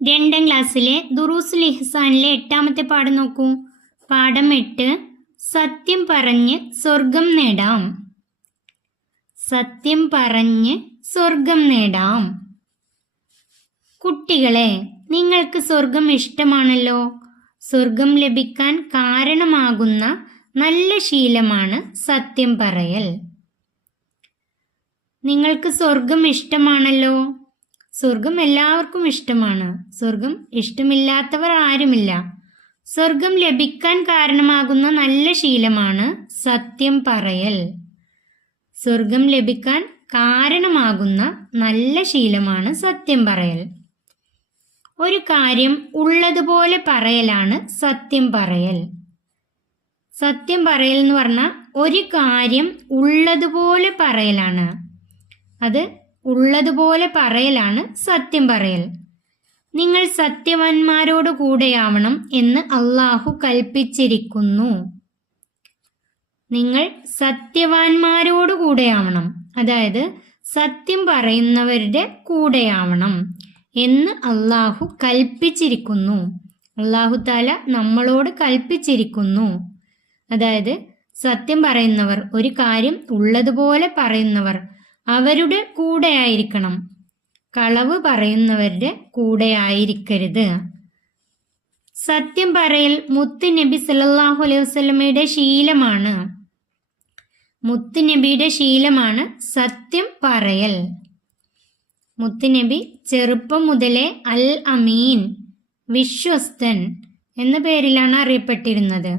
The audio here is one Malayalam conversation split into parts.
2ാം ക്ലാസ്സിലെ ദുറൂസുൽ ഇഹ്സാനിലെ 8ാമത്തെ പാഠം നോക്കൂ. പാഠം 8. സത്യം പറഞ്ഞ് സ്വർഗം നേടാം. സത്യം പറഞ്ഞ് സ്വർഗം നേടാം. കുട്ടികളെ, നിങ്ങൾക്ക് സ്വർഗം ഇഷ്ടമാണല്ലോ. സ്വർഗം ലഭിക്കാൻ കാരണമാകുന്ന നല്ല ശീലമാണ് സത്യം പറയൽ. നിങ്ങൾക്ക് സ്വർഗം ഇഷ്ടമാണല്ലോ. സ്വർഗം എല്ലാവർക്കും ഇഷ്ടമാണ്. സ്വർഗം ഇഷ്ടമില്ലാത്തവർ ആരുമില്ല. സ്വർഗം ലഭിക്കാൻ കാരണമാകുന്ന നല്ല ശീലമാണ് സത്യം പറയൽ. സ്വർഗം ലഭിക്കാൻ കാരണമാകുന്ന നല്ല ശീലമാണ് സത്യം പറയൽ. ഒരു കാര്യം ഉള്ളതുപോലെ പറയലാണ് സത്യം പറയൽ. സത്യം പറയൽ എന്ന് പറഞ്ഞാൽ ഒരു കാര്യം ഉള്ളതുപോലെ പറയലാണ്. അത് ഉള്ളതുപോലെ പറയലാണ് സത്യം പറയൽ. നിങ്ങൾ സത്യവാന്മാരോട് കൂടെയാവണം എന്ന് അല്ലാഹു കൽപ്പിച്ചിരിക്കുന്നു. നിങ്ങൾ സത്യവാന്മാരോട് കൂടെയാവണം, അതായത് സത്യം പറയുന്നവരുടെ കൂടെയാവണം എന്ന് അല്ലാഹു കൽപ്പിച്ചിരിക്കുന്നു. അല്ലാഹു തആല നമ്മളോട് കൽപ്പിച്ചിരിക്കുന്നു. അതായത് സത്യം പറയുന്നവർ, ഒരു കാര്യം ഉള്ളതുപോലെ പറയുന്നവർ അവരുടെ കൂടെ ആയിരിക്കണം. കളവ് പറയുന്നവരുടെ കൂടെ ആയിരിക്കരുത്. സത്യം പറയൽ മുത്ത് നബി സല്ലല്ലാഹു അലൈഹി വസല്ലമയുടെ ശീലമാണ്. മുത്ത് നബിയുടെ ശീലമാണ് സത്യം പറയൽ. മുത്ത് നബി ചെറുപ്പം മുതലേ അൽ അമീൻ, വിശ്വസ്തൻ എന്ന പേരിലാണ് അറിയപ്പെട്ടിരുന്നത്.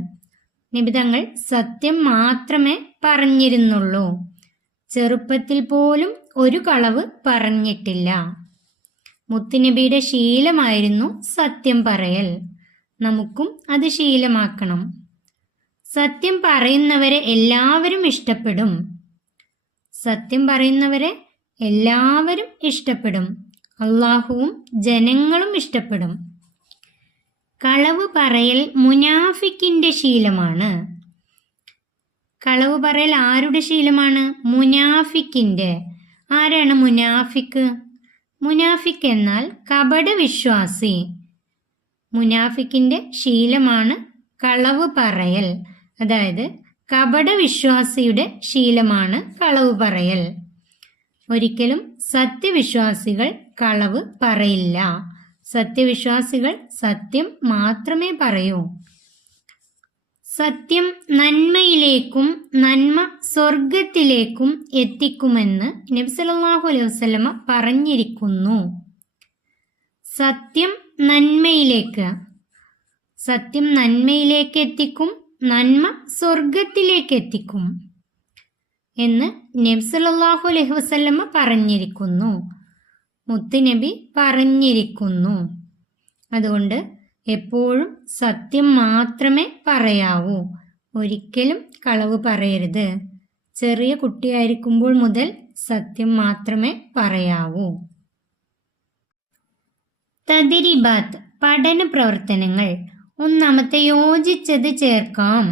നബി തങ്ങൾ സത്യം മാത്രമേ പറഞ്ഞിരുന്നുള്ളൂ. ചെറുപ്പത്തിൽ പോലും ഒരു കളവ് പറഞ്ഞിട്ടില്ല. മുത്തുനബിയുടെ ശീലമായിരുന്നു സത്യം പറയൽ. നമുക്കും അത് ശീലമാക്കണം. സത്യം പറയുന്നവരെ എല്ലാവരും ഇഷ്ടപ്പെടും. സത്യം പറയുന്നവരെ എല്ലാവരും ഇഷ്ടപ്പെടും. അല്ലാഹുവും ജനങ്ങളും ഇഷ്ടപ്പെടും. കളവ് പറയൽ മുനാഫിക്കിന്റെ ശീലമാണ്. കളവ് പറയൽ ആരുടെ ശീലമാണ്? മുനാഫിക്കിന്റെ. ആരാണ് മുനാഫിക്ക്? മുനാഫിക്ക് എന്നാൽ കപട വിശ്വാസി. മുനാഫിക്കിന്റെ ശീലമാണ് കളവ് പറയൽ. അതായത് കപട വിശ്വാസിയുടെ ശീലമാണ് കളവ് പറയൽ. ഒരിക്കലും സത്യവിശ്വാസികൾ കളവ് പറയില്ല. സത്യവിശ്വാസികൾ സത്യം മാത്രമേ പറയൂ. സത്യം നന്മയിലേക്കും നന്മ സ്വർഗത്തിലേക്കും എത്തിക്കുമെന്ന് നബി സല്ലല്ലാഹു അലൈഹി വസല്ലമ പറഞ്ഞിരിക്കുന്നു. സത്യം നന്മയിലേക്ക്, സത്യം നന്മയിലേക്ക് എത്തിക്കും, നന്മ സ്വർഗത്തിലേക്ക് എത്തിക്കും എന്ന് നബി സല്ലല്ലാഹു അലൈഹി വസല്ലമ പറഞ്ഞിരിക്കുന്നു. മുത്തുനബി പറഞ്ഞിരിക്കുന്നു. അതുകൊണ്ട് എപ്പോഴും സത്യം മാത്രമേ പറയാവൂ. ഒരിക്കലും കളവ് പറയരുത്. ചെറിയ കുട്ടിയായിരിക്കുമ്പോൾ മുതൽ സത്യം മാത്രമേ പറയാവൂ. തദ്രീബാത്ത്, പഠന പ്രവർത്തനങ്ങൾ. ഒന്നാമത്തെ യോജിച്ചത് ചേർക്കാം.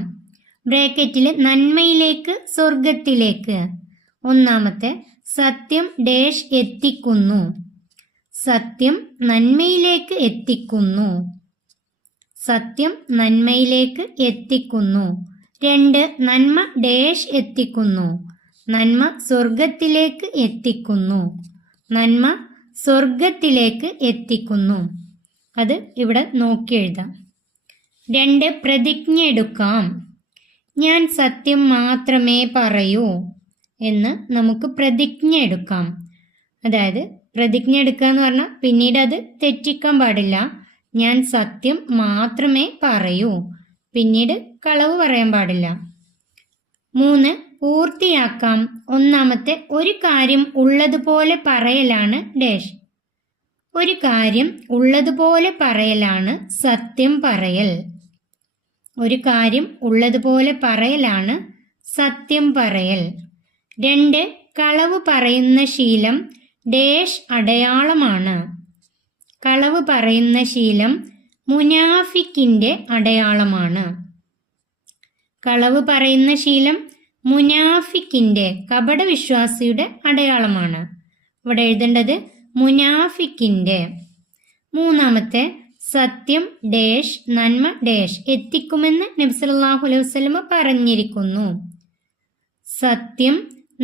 ബ്രാക്കറ്റിൽ നന്മയിലേക്ക് സ്വർഗത്തിലേക്ക്. ഒന്നാമത്തെ സത്യം ഡാഷ് എത്തിക്കുന്നു. സത്യം നന്മയിലേക്ക് എത്തിക്കുന്നു. സത്യം നന്മയിലേക്ക് എത്തിക്കുന്നു. 2. നന്മ ഡാഷ് എത്തിക്കുന്നു. നന്മ സ്വർഗത്തിലേക്ക് എത്തിക്കുന്നു. നന്മ സ്വർഗത്തിലേക്ക് എത്തിക്കുന്നു. അത് ഇവിടെ നോക്കി എഴുതാം. 2. പ്രതിജ്ഞ എടുക്കാം. ഞാൻ സത്യം മാത്രമേ പറയൂ എന്ന് നമുക്ക് പ്രതിജ്ഞ എടുക്കാം. അതായത് പ്രതിജ്ഞ എടുക്കുക എന്ന് പറഞ്ഞാൽ പിന്നീട് അത് തെറ്റിക്കാൻ പാടില്ല. ഞാൻ സത്യം മാത്രമേ പറയൂ, പിന്നീട് കളവ് പറയാൻ പാടില്ല. 3. പൂർത്തിയാക്കാം. ഒന്നാമത്തെ ഒരു കാര്യം ഉള്ളതുപോലെ പറയലാണ് ഡാഷ്. ഒരു കാര്യം ഉള്ളതുപോലെ പറയലാണ് സത്യം പറയൽ. ഒരു കാര്യം ഉള്ളതുപോലെ പറയലാണ് സത്യം പറയൽ. 2. കളവ് പറയുന്ന ശീലം ഡാഷ് അടയാളമാണ്. കളവ് പറയുന്ന ശീലം മുനാഫിക്കിന്റെ അടയാളമാണ്. കളവ് പറയുന്ന ശീലം മുനാഫിക്കിന്റെ, കപടവിശ്വാസിയുടെ അടയാളമാണ്. ഇവിടെ എഴുതേണ്ടത് മുനാഫിക്കിന്റെ. മൂന്നാമത്തെ സത്യം ഡേഷ് നന്മ ഡേഷ് എത്തിക്കുമെന്ന് നബി സല്ലല്ലാഹു അലൈഹി വസല്ലമ പറഞ്ഞിരിക്കുന്നു. സത്യം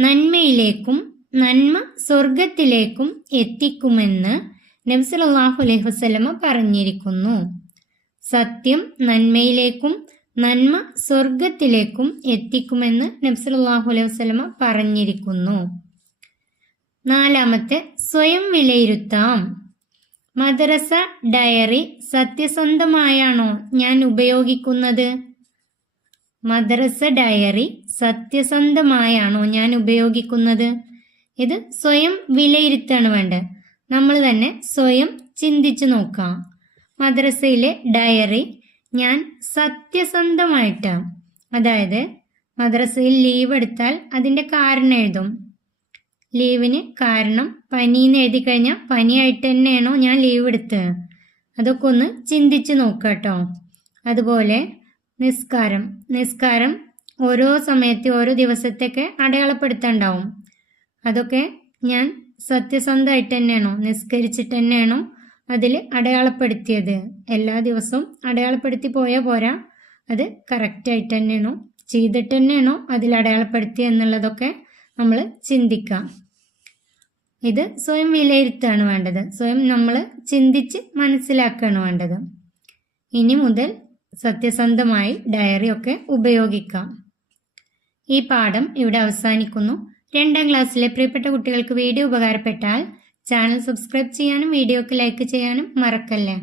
നന്മയിലേക്കും നന്മ സ്വർഗത്തിലേക്കും എത്തിക്കുമെന്ന് നബി സല്ലല്ലാഹു അലൈഹി വസല്ലമ പറഞ്ഞിരിക്കുന്നു. സത്യം നന്മയിലേക്കും നന്മ സ്വർഗത്തിലേക്കും എത്തിക്കുമെന്ന് നബി സല്ലല്ലാഹു അലൈഹി വസല്ലമ പറഞ്ഞിരിക്കുന്നു. നാലാമത്തെ സ്വയം വിലയിരുത്താം. മദ്രസ ഡയറി സത്യസന്ധമായാണോ ഞാൻ ഉപയോഗിക്കുന്നത്? മദ്രസ ഡയറി സത്യസന്ധമായാണോ ഞാൻ ഉപയോഗിക്കുന്നത്? ഇത് സ്വയം വിലയിരുത്താണ് വേണ്ടത്. നമ്മൾ തന്നെ സ്വയം ചിന്തിച്ചു നോക്കാം. മദ്രസയിലെ ഡയറി ഞാൻ സത്യസന്ധമായിട്ട്, അതായത് മദ്രസയിൽ ലീവ് എടുത്താൽ അതിൻ്റെ കാരണം എഴുതും. ലീവിന് കാരണം പനിന്ന് എഴുതി കഴിഞ്ഞാൽ പനിയായിട്ട് തന്നെയാണോ ഞാൻ ലീവ് എടുത്തത്? അതൊക്കെ ഒന്ന് ചിന്തിച്ച് നോക്കുക കേട്ടോ. അതുപോലെ നിസ്കാരം ഓരോ സമയത്ത് ഓരോ ദിവസത്തൊക്കെ അടയാളപ്പെടുത്താണ്ടാവും. അതൊക്കെ ഞാൻ സത്യസന്ധമായിട്ട് തന്നെയാണോ, നിസ്കരിച്ചിട്ട് തന്നെയാണോ അതിൽ അടയാളപ്പെടുത്തിയത്? എല്ലാ ദിവസവും അടയാളപ്പെടുത്തി പോയാൽ പോരാ, അത് കറക്റ്റായിട്ട് തന്നെയാണോ, ചെയ്തിട്ട് തന്നെയാണോ അതിൽ അടയാളപ്പെടുത്തിയത് എന്നുള്ളതൊക്കെ നമ്മൾ ചിന്തിക്കാം. ഇത് സ്വയം വിലയിരുത്താണ് വേണ്ടത്. സ്വയം നമ്മൾ ചിന്തിച്ച് മനസ്സിലാക്കുകയാണ് വേണ്ടത്. ഇനി മുതൽ സത്യസന്ധമായി ഡയറിയൊക്കെ ഉപയോഗിക്കാം. ഈ പാഠം ഇവിടെ അവസാനിക്കുന്നു. 2ാം ക്ലാസ്സിലെ പ്രിയപ്പെട്ട കുട്ടികൾക്ക് വീഡിയോ ഉപകാരപ്പെട്ടാൽ ചാനൽ സബ്സ്ക്രൈബ് ചെയ്യാനും വീഡിയോക്ക് ലൈക്ക് ചെയ്യാനും മറക്കല്ലേ.